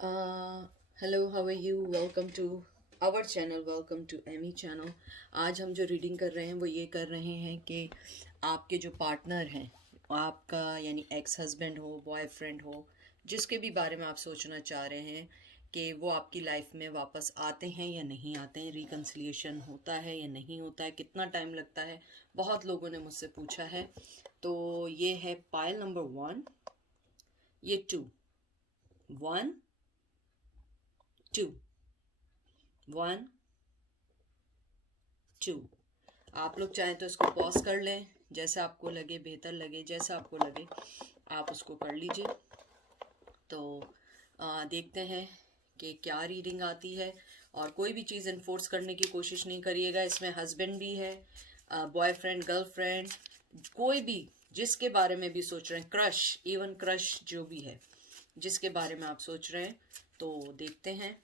Hello, how are you? Welcome to our channel, welcome to Amy channel. आज हम जो reading कर रहे हैं वो ये कर रहे हैं कि आपके जो पार्टनर हैं, आपका यानी एक्स हस्बैंड हो, बॉयफ्रेंड हो, जिसके भी बारे में आप सोचना चाह रहे हैं कि वो आपकी लाइफ में वापस आते हैं या नहीं आते हैं, रिकन्सिलिएशन होता है या नहीं होता है, कितना टाइम लगता है। बहुत लोगों ने मुझसे पूछा है। तो ये है पाइल नंबर 1, ये 2, 1 2, 1 2। आप लोग चाहें तो इसको पॉज कर लें, जैसा आपको लगे, बेहतर लगे, जैसा आपको लगे आप उसको कर लीजिए। तो देखते हैं कि क्या रीडिंग आती है। और कोई भी चीज़ इन्फोर्स करने की कोशिश नहीं करिएगा। इसमें हस्बैंड भी है, बॉयफ्रेंड, गर्लफ्रेंड, कोई भी जिसके बारे में भी सोच रहे हैं, क्रश, इवन क्रश जो भी है जिसके बारे में आप सोच रहे हैं, तो देखते हैं।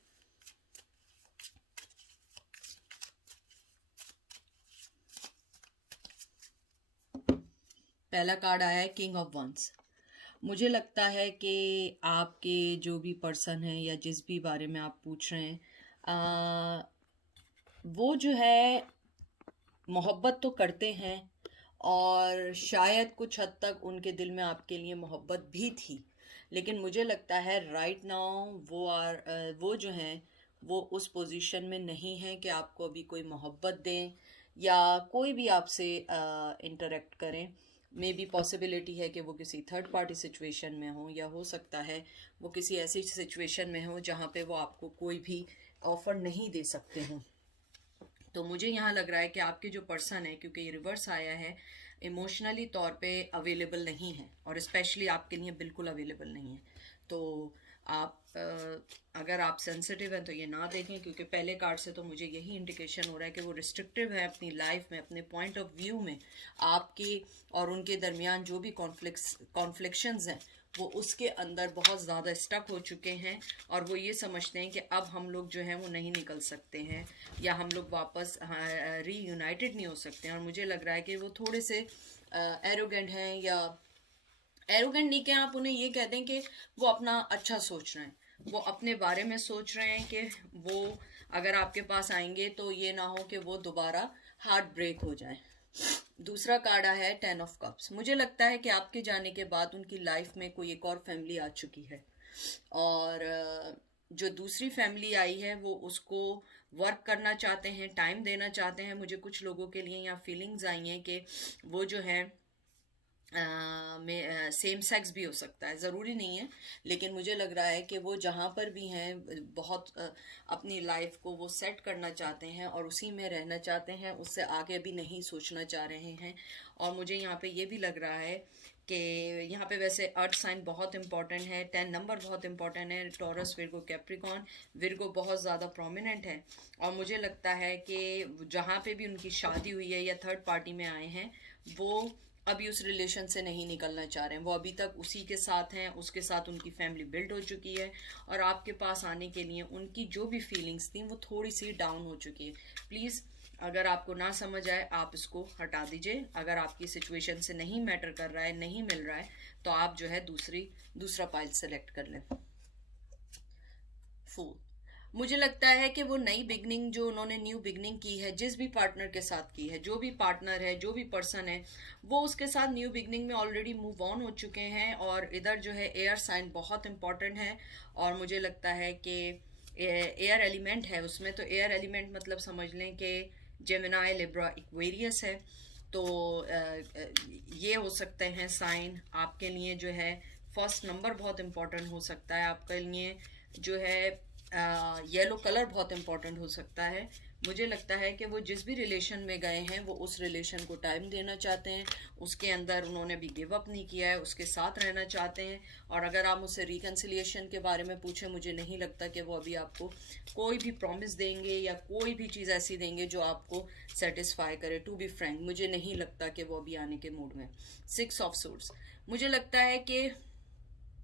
पहला कार्ड आया है किंग ऑफ वंस। मुझे लगता है कि आपके जो भी पर्सन है या जिस भी बारे में आप पूछ रहे हैं, वो जो है मोहब्बत तो करते हैं, और शायद कुछ हद तक उनके दिल में आपके लिए मोहब्बत भी थी। लेकिन मुझे लगता है राइट नाउ वो जो हैं वो उस पोजीशन में नहीं है कि आपको अभी कोई मोहब्बत दें या कोई भी आपसे इंटरेक्ट करें। मे बी पॉसिबिलिटी है कि वो किसी थर्ड पार्टी सिचुएशन में हो, या हो सकता है वो किसी ऐसी सिचुएशन में हो जहाँ पे वो आपको कोई भी ऑफर नहीं दे सकते हों। तो मुझे यहाँ लग रहा है कि आपके जो पर्सन है, क्योंकि ये रिवर्स आया है, इमोशनली तौर पे अवेलेबल नहीं है, और स्पेशली आपके लिए बिल्कुल अवेलेबल नहीं है। तो आप अगर आप सेंसिटिव हैं तो ये ना देखें, क्योंकि पहले कार्ड से तो मुझे यही इंडिकेशन हो रहा है कि वो रिस्ट्रिक्टिव है अपनी लाइफ में, अपने पॉइंट ऑफ व्यू में। आपके और उनके दरमियान जो भी कॉन्फ्लिक्शंस हैं वो उसके अंदर बहुत ज़्यादा स्टक हो चुके हैं, और वो ये समझते हैं कि अब हम लोग जो हैं वो नहीं निकल सकते हैं, या हम लोग वापस रीयूनाइटेड नहीं हो सकते हैं। और मुझे लग रहा है कि वो थोड़े से एरोगेंट हैं, या एरोगेंट नहीं कहें, आप उन्हें ये कह दें कि वो अपना अच्छा सोच रहे हैं, वो अपने बारे में सोच रहे हैं कि वो अगर आपके पास आएंगे तो ये ना हो कि वो दोबारा हार्ट ब्रेक हो जाए। दूसरा कार्ड आया है 10 ऑफ कप्स। मुझे लगता है कि आपके जाने के बाद उनकी लाइफ में कोई एक और फैमिली आ चुकी है, और जो दूसरी फैमिली आई है वो उसको वर्क करना चाहते हैं, टाइम देना चाहते हैं। मुझे कुछ लोगों के लिए यहाँ फीलिंग्स आई हैं कि वो जो है में सेम सेक्स भी हो सकता है, ज़रूरी नहीं है, लेकिन मुझे लग रहा है कि वो जहाँ पर भी हैं बहुत अपनी लाइफ को वो सेट करना चाहते हैं और उसी में रहना चाहते हैं, उससे आगे भी नहीं सोचना चाह रहे हैं। और मुझे यहाँ पे ये भी लग रहा है कि यहाँ पे वैसे अर्थ साइन बहुत इंपॉर्टेंट है, 10 नंबर बहुत इंपॉर्टेंट है, टॉरस, विर्गो, कैप्रिकॉन। विर्गो बहुत ज़्यादा प्रोमिनेंट है, और मुझे लगता है कि जहाँ पे भी उनकी शादी हुई है या थर्ड पार्टी में आए हैं, वो अभी उस रिलेशन से नहीं निकलना चाह रहे हैं। वो अभी तक उसी के साथ हैं, उसके साथ उनकी फैमिली बिल्ड हो चुकी है, और आपके पास आने के लिए उनकी जो भी फीलिंग्स थी वो थोड़ी सी डाउन हो चुकी है। प्लीज़, अगर आपको ना समझ आए आप इसको हटा दीजिए। अगर आपकी सिचुएशन से नहीं मैटर कर रहा है, नहीं मिल रहा है, तो आप जो है दूसरा पाइल सेलेक्ट कर लें। फूल। मुझे लगता है कि वो नई बिगनिंग जो उन्होंने न्यू बिगनिंग की है, जिस भी पार्टनर के साथ की है, जो भी पार्टनर है, जो भी पर्सन है, वो उसके साथ न्यू बिगनिंग में ऑलरेडी मूव ऑन हो चुके हैं। और इधर जो है एयर साइन बहुत इंपॉर्टेंट है, और मुझे लगता है कि एयर एलिमेंट है उसमें। तो एयर एलिमेंट मतलब समझ लें कि जेमिनाई, लिब्रा, एक्वेरियस है। तो ये हो सकते हैं साइन आपके लिए। जो है फर्स्ट नंबर बहुत इंपॉर्टेंट हो सकता है आपके लिए, जो है येलो कलर बहुत इंपॉर्टेंट हो सकता है। मुझे लगता है कि वो जिस भी रिलेशन में गए हैं वो उस रिलेशन को टाइम देना चाहते हैं, उसके अंदर उन्होंने भी गिव अप नहीं किया है, उसके साथ रहना चाहते हैं। और अगर आप मुझसे रिकन्सिलिएशन के बारे में पूछें, मुझे नहीं लगता कि वो अभी आपको कोई भी प्रॉमिस देंगे या कोई भी चीज़ ऐसी देंगे जो आपको सेटिस्फाई करे। टू बी फ्रैंक, मुझे नहीं लगता कि वो अभी आने के मूड में। 6 ऑफ सोर्ड्स, मुझे लगता है कि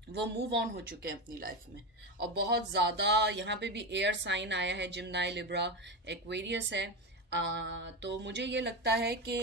वो मूव ऑन हो चुके हैं अपनी लाइफ में, और बहुत ज़्यादा यहाँ पे भी एयर साइन आया है, जिम्नाई, लिब्रा, एक्वेरियस है। तो मुझे ये लगता है कि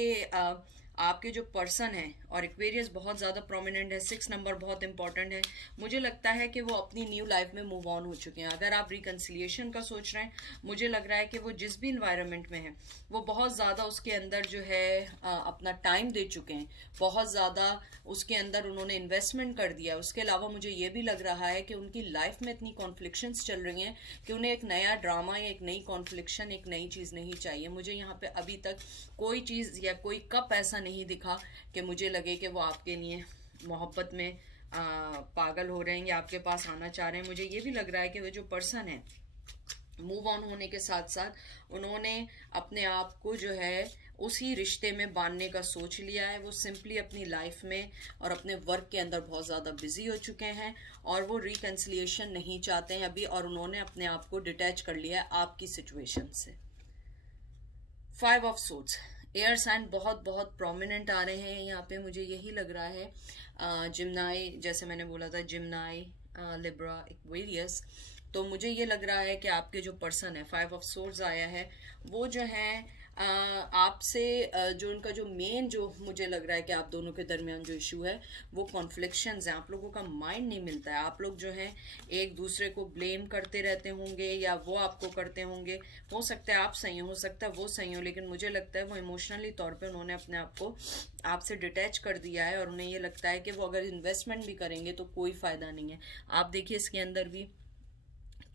आपके जो पर्सन है, और एक्वेरियस बहुत ज़्यादा प्रोमिनेंट है, 6 नंबर बहुत इंपॉर्टेंट है, मुझे लगता है कि वो अपनी न्यू लाइफ में मूव ऑन हो चुके हैं। अगर आप रिकन्सिलिएशन का सोच रहे हैं, मुझे लग रहा है कि वो जिस भी इन्वायरमेंट में है वो बहुत ज़्यादा उसके अंदर जो है अपना टाइम दे चुके हैं, बहुत ज़्यादा उसके अंदर उन्होंने इन्वेस्टमेंट कर दिया है। उसके अलावा मुझे ये भी लग रहा है कि उनकी लाइफ में इतनी कॉन्फ्लिक्शंस चल रही हैं कि उन्हें एक नया ड्रामा या एक नई कॉन्फ्लिक्शन, एक नई चीज़ नहीं चाहिए। मुझे यहाँ पे अभी तक कोई चीज़ या कोई कप ऐसा नहीं दिखा कि मुझे लगे कि वो आपके लिए मोहब्बत में पागल हो रहे हैं या आपके पास आना चाह रहे हैं। मुझे ये भी लग रहा है कि वो जो पर्सन है, मूव ऑन होने के साथ साथ उन्होंने अपने आप को जो है उसी रिश्ते में बांधने का सोच लिया है। वो सिंपली अपनी लाइफ में और अपने वर्क के अंदर बहुत ज़्यादा बिजी हो चुके हैं और वो रिकन्सिलिएशन नहीं चाहते हैं अभी, और उन्होंने अपने आप को डिटैच कर लिया है आपकी सिचुएशन से। 5 ऑफ सोर्ड्स, एयर साइन बहुत बहुत प्रोमिनेंट आ रहे हैं यहाँ पे, मुझे यही लग रहा है। जिम्नाई, जैसे मैंने बोला था, जिम्नाई, लिब्रा, एक्वेरियस, तो मुझे ये लग रहा है कि आपके जो पर्सन है, 5 ऑफ सोर्ड्स आया है, वो जो है आपसे जो उनका जो मेन जो मुझे लग रहा है कि आप दोनों के दरमियान जो इशू है वो कॉन्फ्लिक्शंस हैं। आप लोगों का माइंड नहीं मिलता है, आप लोग जो हैं एक दूसरे को ब्लेम करते रहते होंगे या वो आपको करते होंगे। हो सकता है आप सही हो सकता है वो सही हो, लेकिन मुझे लगता है वो इमोशनली तौर पे उन्होंने अपने आप को आपसे डिटैच कर दिया है और उन्हें ये लगता है कि वो अगर इन्वेस्टमेंट भी करेंगे तो कोई फ़ायदा नहीं है। आप देखिए इसके अंदर भी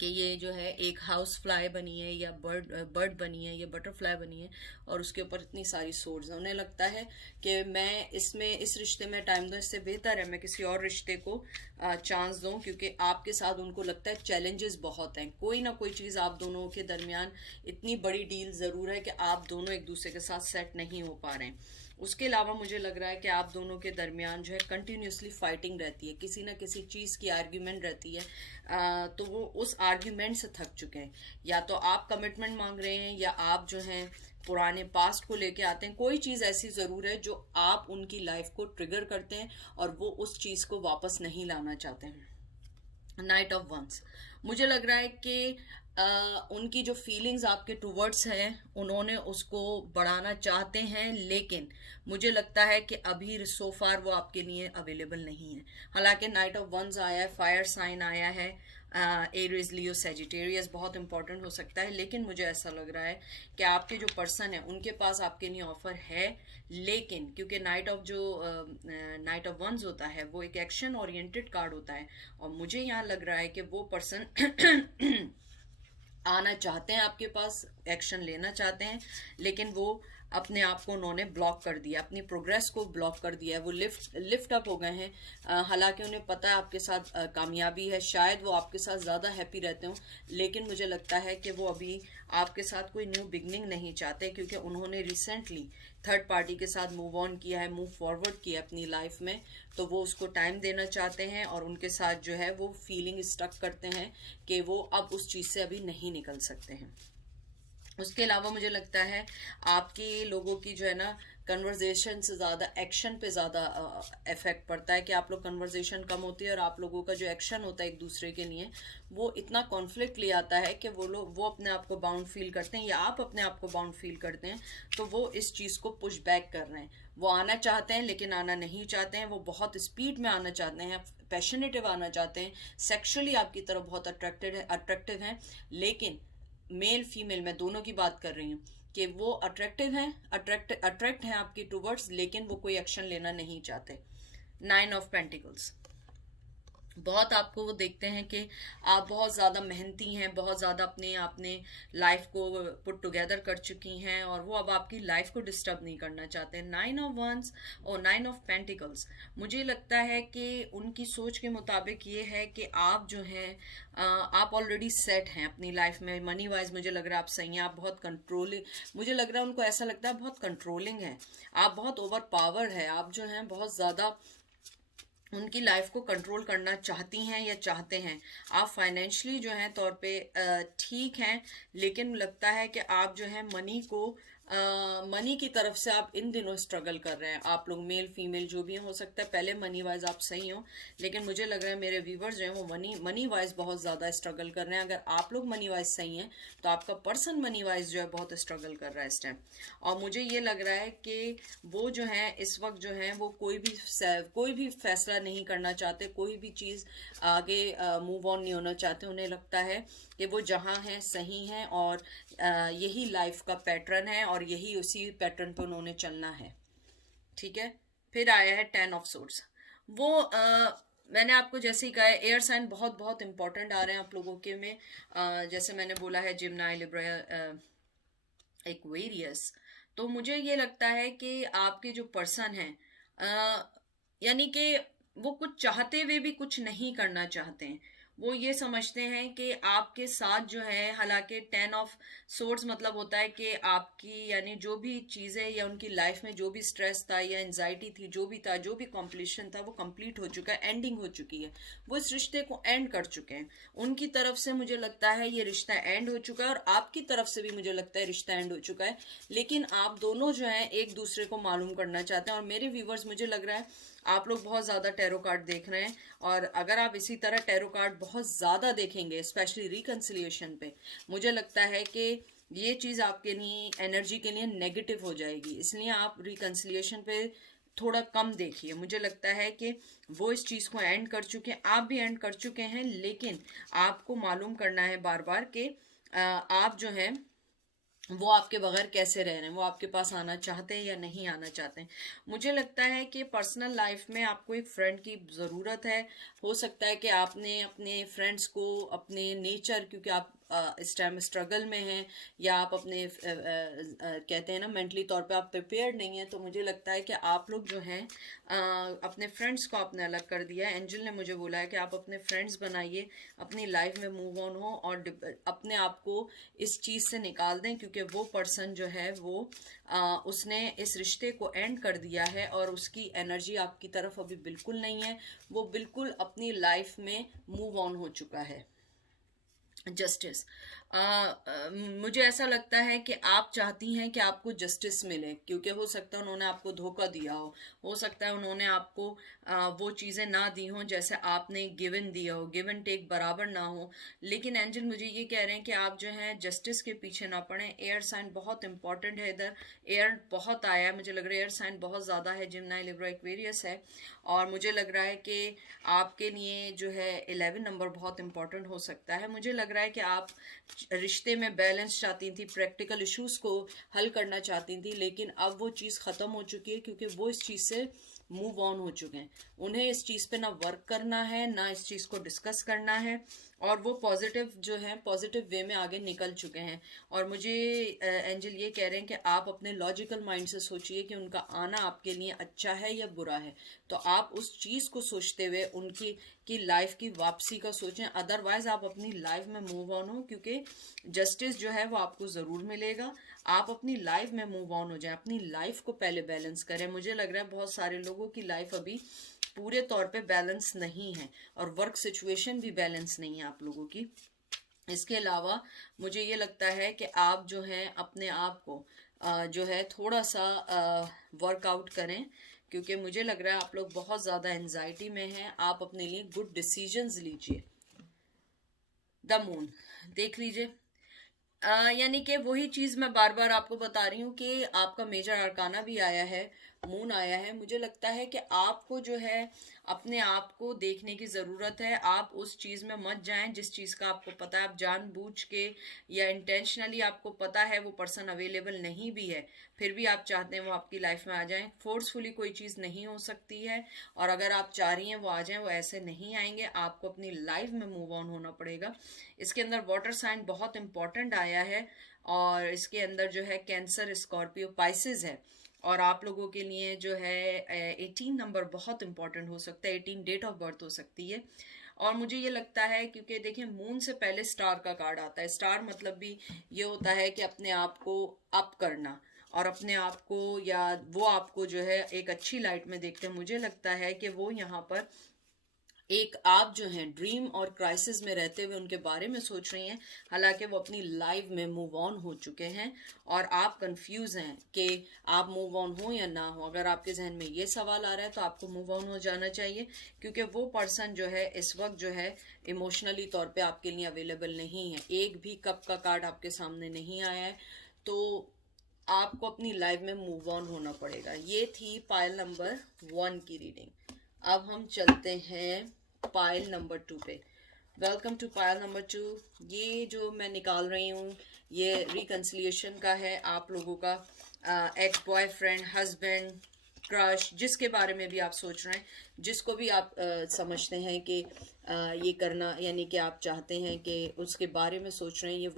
कि ये जो है एक हाउस फ्लाई बनी है या बर्ड बनी है या बटरफ्लाई बनी है और उसके ऊपर इतनी सारी सोर्स हैं। उन्हें लगता है कि मैं इसमें इस रिश्ते में टाइम दूं, इससे बेहतर है मैं किसी और रिश्ते को चांस दूं, क्योंकि आपके साथ उनको लगता है चैलेंजेस बहुत हैं। कोई ना कोई चीज़ आप दोनों के दरमियान इतनी बड़ी डील ज़रूर है कि आप दोनों एक दूसरे के साथ सेट नहीं हो पा रहे हैं। उसके अलावा मुझे लग रहा है कि आप दोनों के दरमियान जो है कंटिन्यूसली फाइटिंग रहती है, किसी ना किसी चीज़ की आर्ग्यूमेंट रहती है। तो वो उस आर्ग्यूमेंट से थक चुके हैं, या तो आप कमिटमेंट मांग रहे हैं या आप जो हैं पुराने पास्ट को लेके आते हैं। कोई चीज़ ऐसी ज़रूर है जो आप उनकी लाइफ को ट्रिगर करते हैं और वो उस चीज़ को वापस नहीं लाना चाहते हैं। नाइट ऑफ वंस, मुझे लग रहा है कि उनकी जो फीलिंग्स आपके टुवर्ड्स हैं उन्होंने उसको बढ़ाना चाहते हैं, लेकिन मुझे लगता है कि अभी सो फार वो आपके लिए अवेलेबल नहीं है। हालांकि नाइट ऑफ वंस आया है, फायर साइन आया है, एरीज, लियो, सैजिटेरियस बहुत इंपॉर्टेंट हो सकता है, लेकिन मुझे ऐसा लग रहा है कि आपके जो पर्सन है उनके पास आपके लिए ऑफर है, लेकिन क्योंकि नाइट ऑफ वंस होता है वो एक एक्शन ओरिएंटेड कार्ड होता है, और मुझे यहाँ लग रहा है कि वो पर्सन आना चाहते हैं आपके पास, एक्शन लेना चाहते हैं, लेकिन वो अपने आप को उन्होंने ब्लॉक कर दिया, अपनी प्रोग्रेस को ब्लॉक कर दिया है। वो लिफ्ट अप हो गए हैं। हालांकि उन्हें पता है आपके साथ कामयाबी है, शायद वो आपके साथ ज़्यादा हैप्पी रहते हो, लेकिन मुझे लगता है कि वो अभी आपके साथ कोई न्यू बिगनिंग नहीं चाहते, क्योंकि उन्होंने रिसेंटली थर्ड पार्टी के साथ मूव ऑन किया है, मूव फॉरवर्ड किया अपनी लाइफ में, तो वो उसको टाइम देना चाहते हैं और उनके साथ जो है वो फीलिंग स्टक करते हैं कि वो अब उस चीज़ से अभी नहीं निकल सकते हैं। उसके अलावा मुझे लगता है आपकी लोगों की जो है ना कन्वर्जेशन से ज़्यादा एक्शन पे ज़्यादा इफेक्ट पड़ता है, कि आप लोग कन्वर्जेशन कम होती है और आप लोगों का जो एक्शन होता है एक दूसरे के लिए वो इतना कॉन्फ्लिक्ट ले आता है कि वो अपने आप को बाउंड फील करते हैं या आप अपने आप को बाउंड फील करते हैं, तो वो इस चीज़ को पुश बैक कर रहे हैं। वो आना चाहते हैं लेकिन आना नहीं चाहते हैं, वो बहुत स्पीड में आना चाहते हैं, पैशनेटिव आना चाहते हैं, सेक्शुअली आपकी तरफ बहुत अट्रैक्टिव हैं, लेकिन मेल फीमेल मैं दोनों की बात कर रही हूँ कि वो अट्रैक्टिव हैं, अट्रैक्ट हैं आपकी टूवर्ड्स, लेकिन वो कोई एक्शन लेना नहीं चाहते। 9 ऑफ पेंटिकल्स, बहुत आपको वो देखते हैं कि आप बहुत ज़्यादा मेहनती हैं, बहुत ज़्यादा अपने लाइफ को पुट टुगेदर कर चुकी हैं और वो अब आपकी लाइफ को डिस्टर्ब नहीं करना चाहते। 9 ऑफ वंस और 9 ऑफ पेंटिकल्स, मुझे लगता है कि उनकी सोच के मुताबिक ये है कि आप जो हैं आप ऑलरेडी सेट हैं अपनी लाइफ में। मनी वाइज मुझे लग रहा है आप सही हैं, आप बहुत कंट्रोलिंग, मुझे लग रहा है उनको ऐसा लगता है बहुत कंट्रोलिंग है, आप बहुत ओवर पावर है, आप जो हैं बहुत ज़्यादा उनकी लाइफ को कंट्रोल करना चाहती हैं या चाहते हैं। आप फाइनेंशियली जो है तौर पे ठीक हैं, लेकिन लगता है कि आप जो है मनी को मनी की तरफ से आप इन दिनों स्ट्रगल कर रहे हैं, आप लोग मेल फीमेल जो भी हो सकता है, पहले मनी वाइज आप सही हो, लेकिन मुझे लग रहा है मेरे व्यूवर्स जो हैं वो मनी वाइज बहुत ज़्यादा स्ट्रगल कर रहे हैं। अगर आप लोग मनी वाइज सही हैं तो आपका पर्सन मनी वाइज जो है बहुत स्ट्रगल कर रहा है इस टाइम। और मुझे ये लग रहा है कि वो जो है इस वक्त जो है वो कोई भी फैसला नहीं करना चाहते, कोई भी चीज़ आगे मूव ऑन नहीं होना चाहते। उन्हें लगता है कि वो जहाँ हैं सही हैं और यही लाइफ का पैटर्न है और यही उसी पैटर्न पे उन्होंने चलना है। ठीक है, फिर आया है 10 ऑफ सोर्ड्स। वो मैंने आपको जैसे ही कहा है, एयर साइन बहुत बहुत इंपॉर्टेंट आ रहे हैं आप लोगों के में। जैसे मैंने बोला है जिम्नाई, लिब्रा, एक्वेरियस। तो मुझे ये लगता है कि आपके जो पर्सन है यानी कि वो कुछ चाहते हुए भी कुछ नहीं करना चाहते हैं। वो ये समझते हैं कि आपके साथ जो है, हालांकि 10 ऑफ सोर्ड्स मतलब होता है कि आपकी यानी जो भी चीज़ें या उनकी लाइफ में जो भी स्ट्रेस था या एंजाइटी थी, जो भी था, जो भी कॉम्प्लीशन था, वो कंप्लीट हो चुका है, एंडिंग हो चुकी है। वो इस रिश्ते को एंड कर चुके हैं। उनकी तरफ से मुझे लगता है ये रिश्ता एंड हो चुका है और आपकी तरफ से भी मुझे लगता है रिश्ता एंड हो चुका है। लेकिन आप दोनों जो है एक दूसरे को मालूम करना चाहते हैं। और मेरे व्यूवर्स, मुझे लग रहा है आप लोग बहुत ज़्यादा टैरो कार्ड देख रहे हैं, और अगर आप इसी तरह टैरो कार्ड बहुत ज़्यादा देखेंगे स्पेशली रिकन्सिलिएशन पे, मुझे लगता है कि ये चीज़ आपके लिए एनर्जी के लिए नेगेटिव हो जाएगी। इसलिए आप रिकन्सिलिएशन पे थोड़ा कम देखिए। मुझे लगता है कि वो इस चीज़ को एंड कर चुके हैं, आप भी एंड कर चुके हैं, लेकिन आपको मालूम करना है बार बार कि आप जो है वो आपके बगैर कैसे रह रहे हैं, वो आपके पास आना चाहते हैं या नहीं आना चाहते हैं। मुझे लगता है कि पर्सनल लाइफ में आपको एक फ्रेंड की ज़रूरत है। हो सकता है कि आपने अपने फ्रेंड्स को अपने नेचर, क्योंकि आप इस टाइम स्ट्रगल में हैं या आप अपने कहते हैं ना मेंटली तौर पे आप प्रिपेयर्ड नहीं है, तो मुझे लगता है कि आप लोग जो हैं अपने फ्रेंड्स को आपने अलग कर दिया है। एंजल ने मुझे बोला है कि आप अपने फ्रेंड्स बनाइए, अपनी लाइफ में मूव ऑन हो और अपने आप को इस चीज़ से निकाल दें, क्योंकि वो पर्सन जो है वो उसने इस रिश्ते को एंड कर दिया है और उसकी एनर्जी आपकी तरफ अभी बिल्कुल नहीं है। वो बिल्कुल अपनी लाइफ में मूव ऑन हो चुका है। जस्टिस, मुझे ऐसा लगता है कि आप चाहती हैं कि आपको जस्टिस मिले, क्योंकि हो सकता है उन्होंने आपको धोखा दिया हो सकता है उन्होंने आपको वो चीज़ें ना दी हों जैसे आपने गिवन दिया हो, गिवन टेक बराबर ना हो। लेकिन एंजल मुझे ये कह रहे हैं कि आप जो हैं जस्टिस के पीछे ना पड़ें। एयर साइन बहुत इंपॉर्टेंट है इधर, एयर बहुत आया है, मुझे लग रहा है एयर साइन बहुत ज़्यादा है, जिम्नाई, लिब्रा, एक्वेरियस है। और मुझे लग रहा है कि आपके लिए जो है 11 नंबर बहुत इंपॉर्टेंट हो सकता है। मुझे लग रहा है कि आप रिश्ते में बैलेंस चाहती थी, प्रैक्टिकल इश्यूज को हल करना चाहती थी, लेकिन अब वो चीज़ ख़त्म हो चुकी है, क्योंकि वो इस चीज़ से मूव ऑन हो चुके हैं। उन्हें इस चीज़ पे ना वर्क करना है, ना इस चीज़ को डिस्कस करना है, और वो पॉजिटिव जो है पॉजिटिव वे में आगे निकल चुके हैं। और मुझे एंजल ये कह रहे हैं कि आप अपने लॉजिकल माइंड से सोचिए कि उनका आना आपके लिए अच्छा है या बुरा है। तो आप उस चीज़ को सोचते हुए उनकी लाइफ की वापसी का सोचें, अदरवाइज आप अपनी लाइफ में मूव ऑन हो, क्योंकि जस्टिस जो है वो आपको ज़रूर मिलेगा। आप अपनी लाइफ में मूव ऑन हो जाए, अपनी लाइफ को पहले बैलेंस करें। मुझे लग रहा है बहुत सारे लोगों की लाइफ अभी पूरे तौर पे बैलेंस नहीं है, और वर्क सिचुएशन भी बैलेंस नहीं है आप लोगों की। इसके अलावा मुझे ये लगता है कि आप जो हैं अपने आप को जो है थोड़ा सा वर्कआउट करें, क्योंकि मुझे लग रहा है आप लोग बहुत ज़्यादा एंजाइटी में हैं। आप अपने लिए गुड डिसीजंस लीजिए। द मून देख लीजिए, यानी कि वही चीज़ मैं बार बार आपको बता रही हूँ कि आपका मेजर अरकाना भी आया है, मून आया है। मुझे लगता है कि आपको जो है अपने आप को देखने की ज़रूरत है। आप उस चीज़ में मत जाएं जिस चीज़ का आपको पता है, आप जानबूझ के या इंटेंशनली आपको पता है वो पर्सन अवेलेबल नहीं भी है, फिर भी आप चाहते हैं वो आपकी लाइफ में आ जाएं। फोर्सफुली कोई चीज़ नहीं हो सकती है, और अगर आप चाह रही हैं वो आ जाएं, वो ऐसे नहीं आएंगे। आपको अपनी लाइफ में मूव ऑन होना पड़ेगा। इसके अंदर वाटर साइन बहुत इंपॉर्टेंट आया है, और इसके अंदर जो है कैंसर, स्कॉर्पियो, पाइसेस है। और आप लोगों के लिए जो है 18 नंबर बहुत इंपॉर्टेंट हो सकता है, 18 डेट ऑफ बर्थ हो सकती है। और मुझे ये लगता है, क्योंकि देखिए मून से पहले स्टार का कार्ड आता है। स्टार मतलब भी ये होता है कि अपने आप को अप करना, और अपने आप को या वो आपको जो है एक अच्छी लाइट में देखते हैं। मुझे लगता है कि वो यहाँ पर एक आप जो हैं ड्रीम और क्राइसिस में रहते हुए उनके बारे में सोच रही हैं, हालांकि वो अपनी लाइफ में मूव ऑन हो चुके हैं और आप कंफ्यूज हैं कि आप मूव ऑन हो या ना हो। अगर आपके जहन में ये सवाल आ रहा है तो आपको मूव ऑन हो जाना चाहिए, क्योंकि वो पर्सन जो है इस वक्त जो है इमोशनली तौर पे आपके लिए अवेलेबल नहीं है। एक भी कप का कार्ड आपके सामने नहीं आया है, तो आपको अपनी लाइफ में मूव ऑन होना पड़ेगा। ये थी पाइल नंबर 1 की रीडिंग। अब हम चलते हैं पाइल नंबर 2 पे। Welcome to pile number 2। ये जो मैं निकाल रही हूँ ये रिकन्सिलिएशन का है। आप लोगों का एक्स बॉयफ्रेंड, हस्बैंड, क्रश, जिसके बारे में भी आप सोच रहे हैं, जिसको भी आप समझते हैं कि ये करना, यानी कि आप चाहते हैं कि उसके बारे में सोच रहे हैं, ये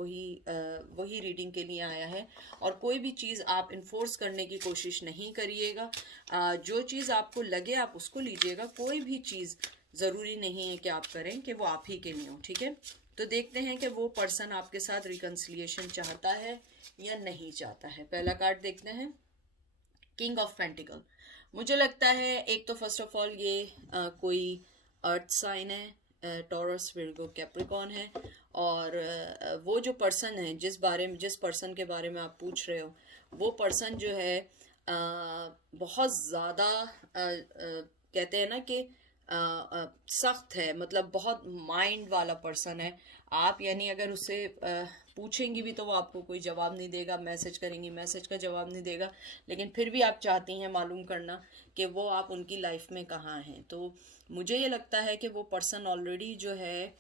वही रीडिंग के लिए आया है। और कोई भी चीज़ आप इन्फोर्स करने की कोशिश नहीं करिएगा। जो चीज़ आपको लगे आप उसको लीजिएगा। कोई भी चीज़ ज़रूरी नहीं है कि आप करें कि वो आप ही के लिए हो, ठीक है। तो देखते हैं कि वो पर्सन आपके साथ रिकन्सिलिएशन चाहता है या नहीं चाहता है। पहला कार्ड देखते हैं, किंग ऑफ पेंटिकल। मुझे लगता है एक तो फर्स्ट ऑफ ऑल ये कोई अर्थ साइन है, टॉरस, विर्गो, कैप्रिकॉन है। और वो जो पर्सन है जिस पर्सन के बारे में आप पूछ रहे हो, वो पर्सन जो है बहुत ज़्यादा कहते हैं ना कि सख्त है, मतलब बहुत माइंड वाला पर्सन है। आप यानी अगर उससे पूछेंगी भी तो वो आपको कोई जवाब नहीं देगा, मैसेज करेंगी मैसेज का जवाब नहीं देगा, लेकिन फिर भी आप चाहती हैं मालूम करना कि वो आप उनकी लाइफ में कहाँ हैं। तो मुझे ये लगता है कि वो पर्सन ऑलरेडी जो है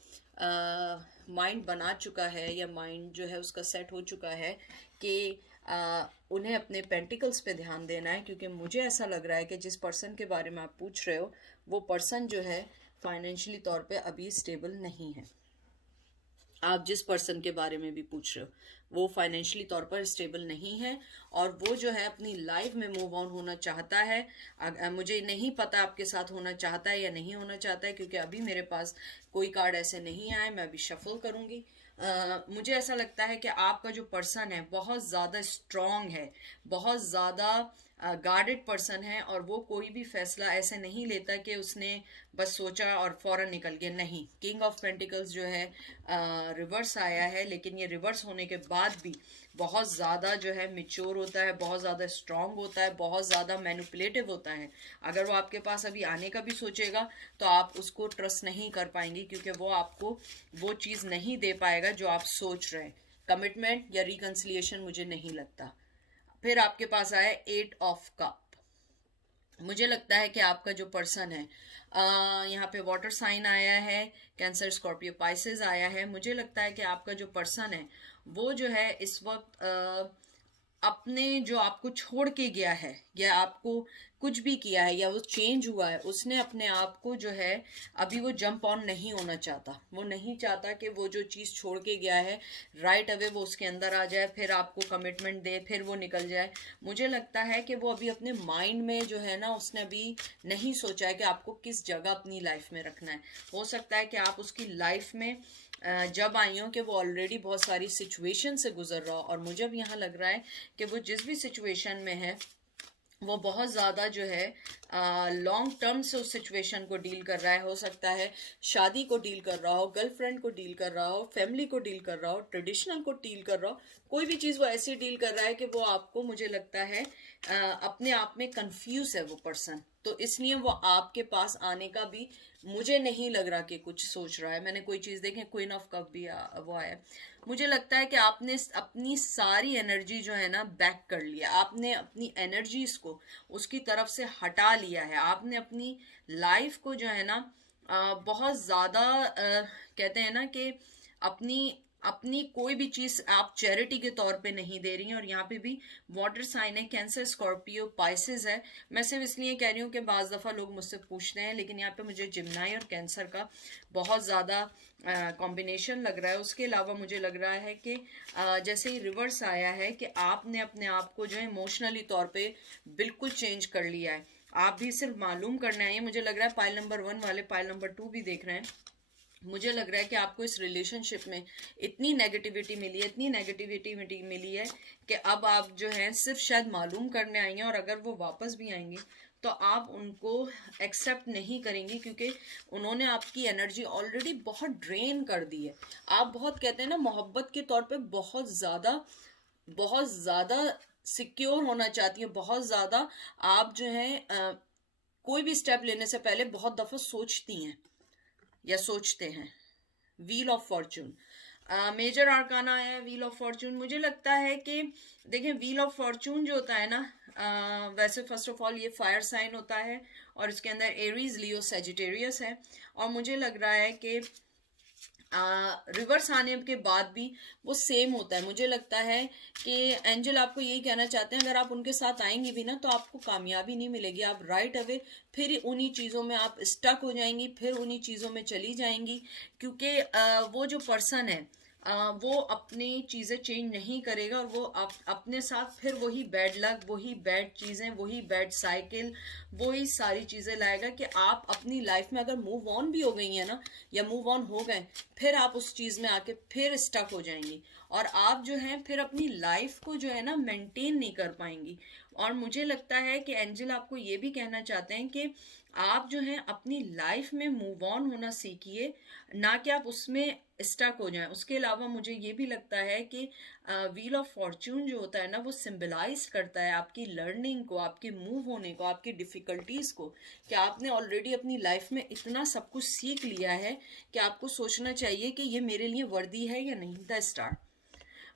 माइंड बना चुका है, या माइंड जो है उसका सेट हो चुका है कि उन्हें अपने पेंटिकल्स पे ध्यान देना है। क्योंकि मुझे ऐसा लग रहा है कि जिस पर्सन के बारे में आप पूछ रहे हो वो पर्सन जो है फाइनेंशियली तौर पे अभी स्टेबल नहीं है। आप जिस पर्सन के बारे में भी पूछ रहे हो वो फाइनेंशियली तौर पर स्टेबल नहीं है, और वो जो है अपनी लाइफ में मूव ऑन होना चाहता है। मुझे नहीं पता आपके साथ होना चाहता है या नहीं होना चाहता है, क्योंकि अभी मेरे पास कोई कार्ड ऐसे नहीं आए। मैं अभी शफल करूंगी। मुझे ऐसा लगता है कि आपका जो पर्सन है बहुत ज़्यादा स्ट्रॉन्ग है, बहुत ज़्यादा गार्डेड पर्सन है, और वो कोई भी फैसला ऐसे नहीं लेता कि उसने बस सोचा और फौरन निकल गया। नहीं, किंग ऑफ पेंटिकल्स जो है रिवर्स आया है, लेकिन ये रिवर्स होने के बाद भी बहुत ज़्यादा जो है मिच्योर होता है, बहुत ज़्यादा स्ट्रांग होता है, बहुत ज़्यादा मैनिपुलेटिव होता है। अगर वो आपके पास अभी आने का भी सोचेगा तो आप उसको ट्रस्ट नहीं कर पाएंगे, क्योंकि वो आपको वो चीज़ नहीं दे पाएगा जो आप सोच रहे हैं। कमिटमेंट या रिकन्सिलिएशन मुझे नहीं लगता। फिर आपके पास आया 8 ऑफ कप। मुझे लगता है कि आपका जो पर्सन है, यहाँ पे वाटर साइन आया है, कैंसर, स्कॉर्पियो, पाइसेस आया है। मुझे लगता है कि आपका जो पर्सन है वो जो है इस वक्त अपने जो आपको छोड़ के गया है, या आपको कुछ भी किया है, या वो चेंज हुआ है, उसने अपने आप को जो है अभी वो जंप ऑन नहीं होना चाहता। वो नहीं चाहता कि वो जो चीज़ छोड़ के गया है राइट अवे वो उसके अंदर आ जाए, फिर आपको कमिटमेंट दे, फिर वो निकल जाए। मुझे लगता है कि वो अभी अपने माइंड में जो है ना, उसने अभी नहीं सोचा है कि आपको किस जगह अपनी लाइफ में रखना है। हो सकता है कि आप उसकी लाइफ में जब आई हो कि वो ऑलरेडी बहुत सारी सिचुएशन से गुजर रहा हो, और मुझे अब यहाँ लग रहा है कि वो जिस भी सिचुएशन में है वो बहुत ज़्यादा जो है लॉन्ग टर्म से उस सिचुएशन को डील कर रहा है। हो सकता है शादी को डील कर रहा हो, गर्लफ्रेंड को डील कर रहा हो, फैमिली को डील कर रहा हो, ट्रेडिशनल को डील कर रहा हो। कोई भी चीज़ वो ऐसी डील कर रहा है कि वो आपको, मुझे लगता है अपने आप में कंफ्यूज है वो पर्सन। तो इसलिए वो आपके पास आने का भी मुझे नहीं लग रहा कि कुछ सोच रहा है। मैंने कोई चीज़ देखी, क्वीन ऑफ कप भी वो आया। मुझे लगता है कि आपने अपनी सारी एनर्जी जो है ना बैक कर लिया। आपने अपनी एनर्जीज को उसकी तरफ से हटा लिया है। आपने अपनी लाइफ को जो है ना बहुत ज़्यादा कहते हैं ना कि अपनी अपनी कोई भी चीज़ आप चैरिटी के तौर पे नहीं दे रही हैं। और यहाँ पे भी वाटर साइन है, कैंसर, स्कॉर्पियो, पाइसेस है। मैं सिर्फ इसलिए कह रही हूँ कि बाज़ दफ़ा लोग मुझसे पूछते हैं, लेकिन यहाँ पे मुझे जिम्नाई और कैंसर का बहुत ज़्यादा कॉम्बिनेशन लग रहा है। उसके अलावा मुझे लग रहा है कि जैसे ही रिवर्स आया है कि आपने अपने आप को जो है इमोशनली तौर पे बिल्कुल चेंज कर लिया है। आप भी सिर्फ मालूम करने आए हैं। मुझे लग रहा है पाइल नंबर 1 वाले पाइल नंबर 2 भी देख रहे हैं। मुझे लग रहा है कि आपको इस रिलेशनशिप में इतनी नेगेटिविटी मिली है, इतनी नेगेटिविटी मिली है कि अब आप जो है सिर्फ शायद मालूम करने आई हैं, और अगर वो वापस भी आएंगे तो आप उनको एक्सेप्ट नहीं करेंगी, क्योंकि उन्होंने आपकी एनर्जी ऑलरेडी बहुत ड्रेन कर दी है। आप बहुत कहते हैं ना, मोहब्बत के तौर पे बहुत ज़्यादा सिक्योर होना चाहती हैं, बहुत ज़्यादा आप जो है कोई भी स्टेप लेने से पहले बहुत दफ़ा सोचती हैं या सोचते हैं। Wheel of fortune, major arcana है व्हील ऑफ फॉर्चून। मुझे लगता है कि देखें, व्हील ऑफ फॉर्चून जो होता है ना, वैसे फर्स्ट ऑफ ऑल ये फायर साइन होता है और इसके अंदर एरीज, लियो, सेजिटेरियस है। और मुझे लग रहा है कि रिवर्स आने के बाद भी वो सेम होता है। मुझे लगता है कि एंजल आपको यही कहना चाहते हैं, अगर आप उनके साथ आएंगी भी ना तो आपको कामयाबी नहीं मिलेगी। आप राइट अवे फिर उन्हीं चीज़ों में आप स्टक हो जाएंगी, फिर उन्हीं चीज़ों में चली जाएंगी, क्योंकि वो जो पर्सन है वो अपनी चीज़ें चेंज नहीं करेगा और वो अपने साथ फिर वही बैड लक, वही बैड चीज़ें, वही बैड साइकिल, वही सारी चीज़ें लाएगा कि आप अपनी लाइफ में अगर मूव ऑन भी हो गई हैं ना, या मूव ऑन हो गए, फिर आप उस चीज़ में आके फिर स्टक हो जाएंगी और आप जो है फिर अपनी लाइफ को जो है ना मेंटेन नहीं कर पाएंगी। और मुझे लगता है कि एंजल आपको ये भी कहना चाहते हैं कि आप जो है अपनी लाइफ में मूव ऑन होना सीखिए, ना कि आप उसमें स्टक हो जाएं। उसके अलावा मुझे ये भी लगता है कि व्हील ऑफ फॉर्चून जो होता है ना, वो सिंबलाइज करता है आपकी लर्निंग को, आपके मूव होने को, आपकी डिफ़िकल्टीज़ को, कि आपने ऑलरेडी अपनी लाइफ में इतना सब कुछ सीख लिया है कि आपको सोचना चाहिए कि ये मेरे लिए वर्दी है या नहीं। द स्टार,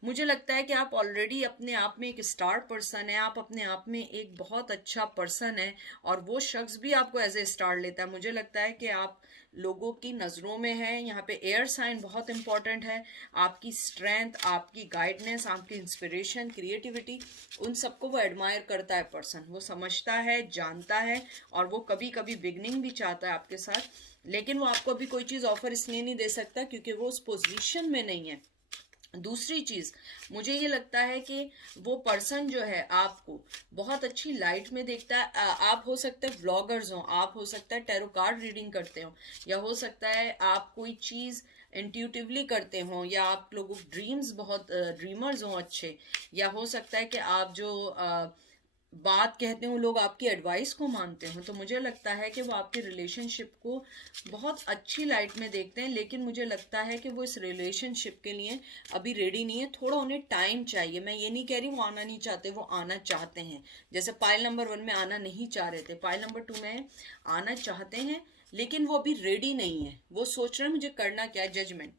मुझे लगता है कि आप ऑलरेडी अपने आप में एक स्टार पर्सन है, आप अपने आप में एक बहुत अच्छा पर्सन है और वो शख्स भी आपको एज ए स्टार लेता है। मुझे लगता है कि आप लोगों की नज़रों में है। यहाँ पे एयर साइन बहुत इंपॉर्टेंट है। आपकी स्ट्रेंथ, आपकी गाइडनेस, आपकी इंस्पिरेशन, क्रिएटिविटी, उन सबको वो एडमायर करता है पर्सन। वो समझता है, जानता है और वो कभी कभी बिगनिंग भी चाहता है आपके साथ, लेकिन वो आपको अभी कोई चीज़ ऑफर इसलिए नहीं दे सकता क्योंकि वो उस पोजीशन में नहीं है। दूसरी चीज मुझे ये लगता है कि वो पर्सन जो है आपको बहुत अच्छी लाइट में देखता है। आप हो सकता है व्लॉगर्स हो, आप हो सकता है टैरो कार्ड रीडिंग करते हो, या हो सकता है आप कोई चीज इंट्यूटिवली करते हो, या आप लोगों ड्रीम्स, बहुत ड्रीमर्स हो अच्छे, या हो सकता है कि आप जो बात कहते हो लोग आपकी एडवाइस को मानते हो। तो मुझे लगता है कि वो आपके रिलेशनशिप को बहुत अच्छी लाइट में देखते हैं, लेकिन मुझे लगता है कि वो इस रिलेशनशिप के लिए अभी रेडी नहीं है, थोड़ा उन्हें टाइम चाहिए। मैं ये नहीं कह रही वो आना नहीं चाहते, वो आना चाहते हैं। जैसे पाइल नंबर 1 में आना नहीं चाह रहे थे, पाइल नंबर 2 में आना चाहते हैं, लेकिन वो अभी रेडी नहीं है। वो सोच रहे हैं मुझे करना क्या है, जजमेंट।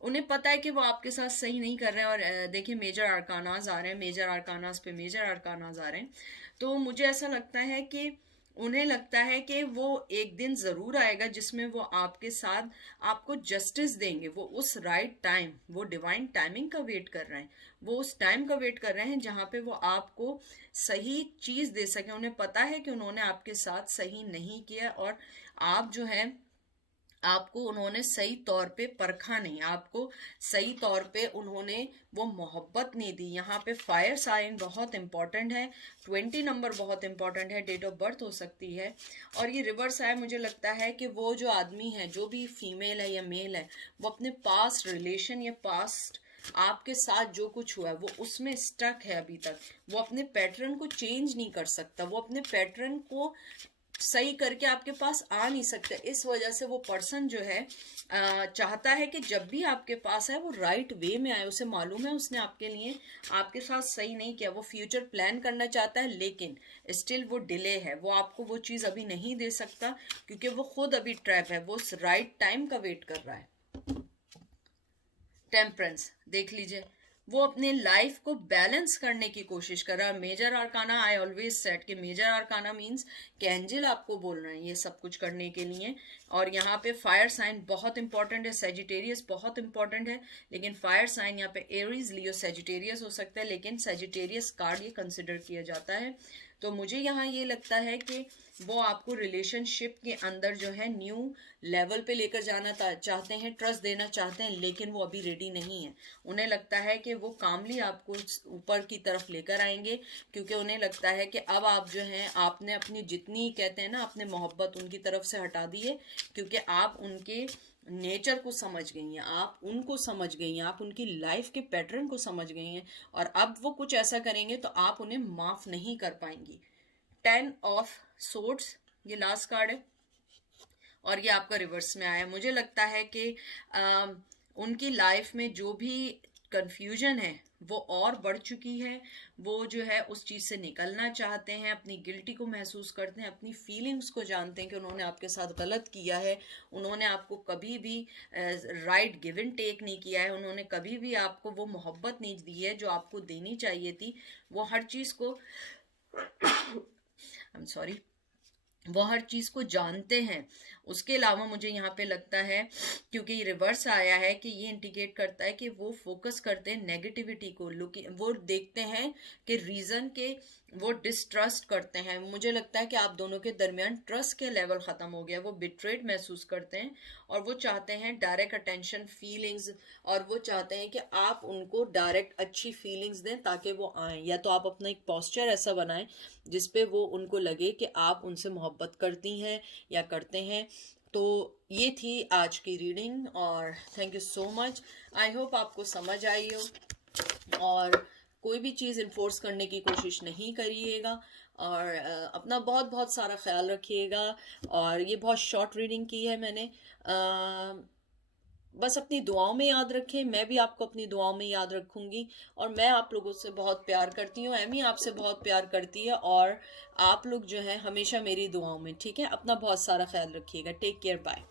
उन्हें पता है कि वो आपके साथ सही नहीं कर रहे हैं। और देखिए मेजर आर्कानाज आ रहे हैं, मेजर आर्कानाज पे मेजर आर्कानाज आ रहे हैं। तो मुझे ऐसा लगता है कि उन्हें लगता है कि वो एक दिन ज़रूर आएगा जिसमें वो आपके साथ आपको जस्टिस देंगे। वो उस राइट टाइम, वो डिवाइन टाइमिंग का वेट कर रहे हैं, वो उस टाइम का वेट कर रहे हैं जहाँ पे वो आपको सही चीज़ दे सकें। उन्हें पता है कि उन्होंने आपके साथ सही नहीं किया और आप जो है आपको उन्होंने सही तौर पे परखा नहीं, आपको सही तौर पे उन्होंने वो मोहब्बत नहीं दी। यहाँ पे फायर साइन बहुत इंपॉर्टेंट है, 20 नंबर बहुत इंपॉर्टेंट है, डेट ऑफ बर्थ हो सकती है। और ये रिवर्स है, मुझे लगता है कि वो जो आदमी है, जो भी फीमेल है या मेल है, वो अपने पास्ट रिलेशन या पास्ट आपके साथ जो कुछ हुआ है वो उसमें स्टक है अभी तक। वो अपने पैटर्न को चेंज नहीं कर सकता, वो अपने पैटर्न को सही करके आपके पास आ नहीं सकते। इस वजह से वो पर्सन जो है चाहता है कि जब भी आपके पास है वो राइट वे में आए। उसे मालूम है उसने आपके लिए आपके साथ सही नहीं किया, वो फ्यूचर प्लान करना चाहता है, लेकिन स्टिल वो डिले है। वो आपको वो चीज़ अभी नहीं दे सकता क्योंकि वो खुद अभी ट्रैप है, वो उस राइट टाइम का वेट कर रहा है। टेम्परेंस देख लीजिए, वो अपने लाइफ को बैलेंस करने की कोशिश कर रहा है। Major arcana, I always said कि मेजर आर्काना मीन्स कि एंजल आपको बोल रहे हैं ये सब कुछ करने के लिए। और यहाँ पे फायर साइन बहुत इंपॉर्टेंट है, सेजिटेरियस बहुत इंपॉर्टेंट है, लेकिन फायर साइन यहाँ पे एरीज, लियो, सेजिटेरियस हो सकता है, लेकिन सेजिटेरियस कार्ड ये कंसिडर किया जाता है। तो मुझे यहाँ ये लगता है कि वो आपको रिलेशनशिप के अंदर जो है न्यू लेवल पे लेकर जाना चाहते हैं, ट्रस्ट देना चाहते हैं, लेकिन वो अभी रेडी नहीं है। उन्हें लगता है कि वो कामली आपको ऊपर की तरफ लेकर आएंगे, क्योंकि उन्हें लगता है कि अब आप जो हैं आपने अपनी जितनी कहते हैं ना अपने मोहब्बत उनकी तरफ से हटा दी है, क्योंकि आप उनके नेचर को समझ गई हैं, आप उनको समझ गई हैं, आप उनकी लाइफ के पैटर्न को समझ गई हैं, और अब वो कुछ ऐसा करेंगे तो आप उन्हें माफ नहीं कर पाएंगी। 10 ऑफ सोर्ड्स, ये लास्ट कार्ड है और ये आपका रिवर्स में आया। मुझे लगता है कि उनकी लाइफ में जो भी कंफ्यूजन है वो और बढ़ चुकी है। वो जो है उस चीज़ से निकलना चाहते हैं, अपनी गिल्टी को महसूस करते हैं, अपनी फीलिंग्स को जानते हैं कि उन्होंने आपके साथ गलत किया है। उन्होंने आपको कभी भी राइट गिव एंड टेक नहीं किया है। उन्होंने कभी भी आपको वो मोहब्बत नहीं दी है जो आपको देनी चाहिए थी। वो हर चीज़ को आई एम सॉरी, वो हर चीज को जानते हैं। उसके अलावा मुझे यहाँ पे लगता है, क्योंकि ये रिवर्स आया है, कि ये इंडिकेट करता है कि वो फोकस करते हैं नेगेटिविटी को, वो देखते हैं कि रीजन के, वो डिस्ट्रस्ट करते हैं। मुझे लगता है कि आप दोनों के दरमियान ट्रस्ट के लेवल खत्म हो गया। वो बिट्रेड महसूस करते हैं और वो चाहते हैं डायरेक्ट अटेंशन, फीलिंग्स, और वो चाहते हैं कि आप उनको डायरेक्ट अच्छी फीलिंग्स दें ताकि वो आएँ। या तो आप अपना एक पोस्चर ऐसा बनाएं जिसपे वो उनको लगे कि आप उनसे मोहब्बत करती हैं या करते हैं। तो ये थी आज की रीडिंग और thank you so much. I hope आपको समझ आई हो और कोई भी चीज़ इन्फोर्स करने की कोशिश नहीं करिएगा और अपना बहुत बहुत सारा ख्याल रखिएगा। और ये बहुत शॉर्ट रीडिंग की है मैंने। बस अपनी दुआओं में याद रखें, मैं भी आपको अपनी दुआओं में याद रखूंगी और मैं आप लोगों से बहुत प्यार करती हूँ, एमी आपसे बहुत प्यार करती है और आप लोग जो है हमेशा मेरी दुआओं में। ठीक है, अपना बहुत सारा ख्याल रखिएगा। Take care, bye.